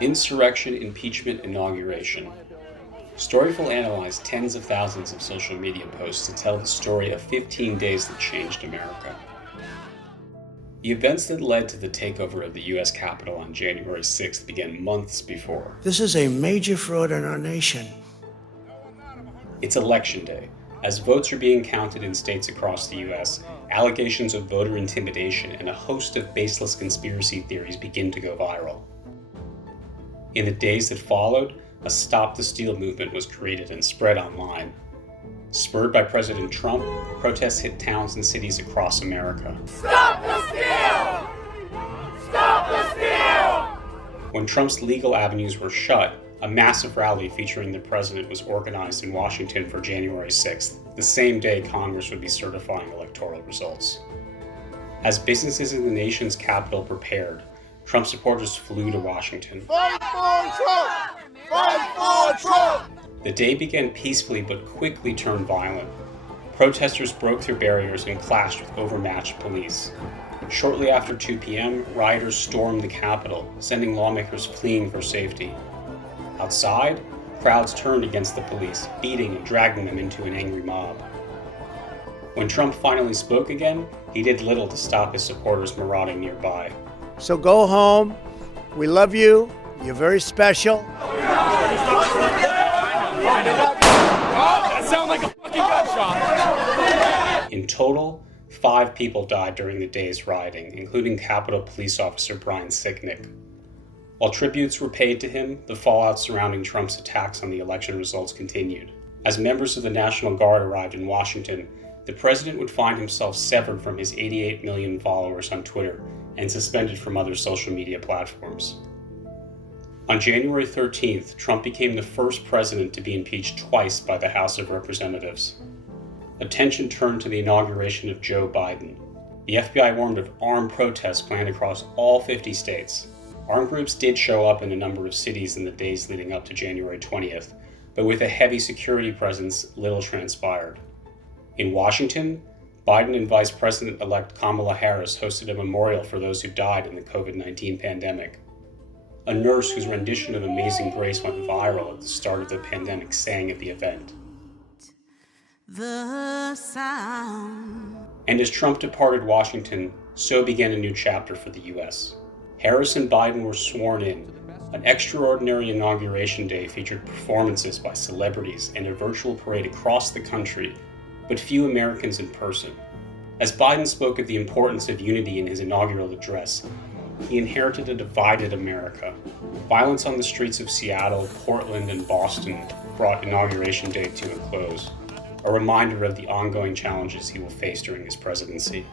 Insurrection, impeachment, inauguration. Storyful analyzed tens of thousands of social media posts to tell the story of 15 days that changed America. The events that led to the takeover of the U.S. Capitol on January 6th began months before. This is a major fraud in our nation. It's Election Day. As votes are being counted in states across the U.S., allegations of voter intimidation and a host of baseless conspiracy theories begin to go viral. In the days that followed, a Stop the Steal movement was created and spread online. Spurred by President Trump, protests hit towns and cities across America. Stop the steal! Stop the steal! When Trump's legal avenues were shut, a massive rally featuring the president was organized in Washington for January 6th, the same day Congress would be certifying electoral results. As businesses in the nation's capital prepared, Trump supporters flew to Washington. Fight for Trump! Fight for Trump! The day began peacefully but quickly turned violent. Protesters broke through barriers and clashed with overmatched police. Shortly after 2 p.m., rioters stormed the Capitol, sending lawmakers fleeing for safety. Outside, crowds turned against the police, beating and dragging them into an angry mob. When Trump finally spoke again, he did little to stop his supporters marauding nearby. So go home. We love you. You're very special. That sounds like a fucking gunshot. In total, 5 people died during the day's rioting, including Capitol Police Officer Brian Sicknick. While tributes were paid to him, the fallout surrounding Trump's attacks on the election results continued. As members of the National Guard arrived in Washington, the president would find himself severed from his 88 million followers on Twitter and suspended from other social media platforms. On January 13th, Trump became the first president to be impeached twice by the House of Representatives. Attention turned to the inauguration of Joe Biden. The FBI warned of armed protests planned across all 50 states. Armed groups did show up in a number of cities in the days leading up to January 20th, but with a heavy security presence, little transpired. In Washington, Biden and Vice President-elect Kamala Harris hosted a memorial for those who died in the COVID-19 pandemic. A nurse whose rendition of Amazing Grace went viral at the start of the pandemic sang at the event. The sound. And as Trump departed Washington, so began a new chapter for the U.S. Harris and Biden were sworn in. An extraordinary inauguration day featured performances by celebrities and a virtual parade across the country, but few Americans in person. As Biden spoke of the importance of unity in his inaugural address, he inherited a divided America. Violence on the streets of Seattle, Portland, and Boston brought Inauguration Day to a close, a reminder of the ongoing challenges he will face during his presidency.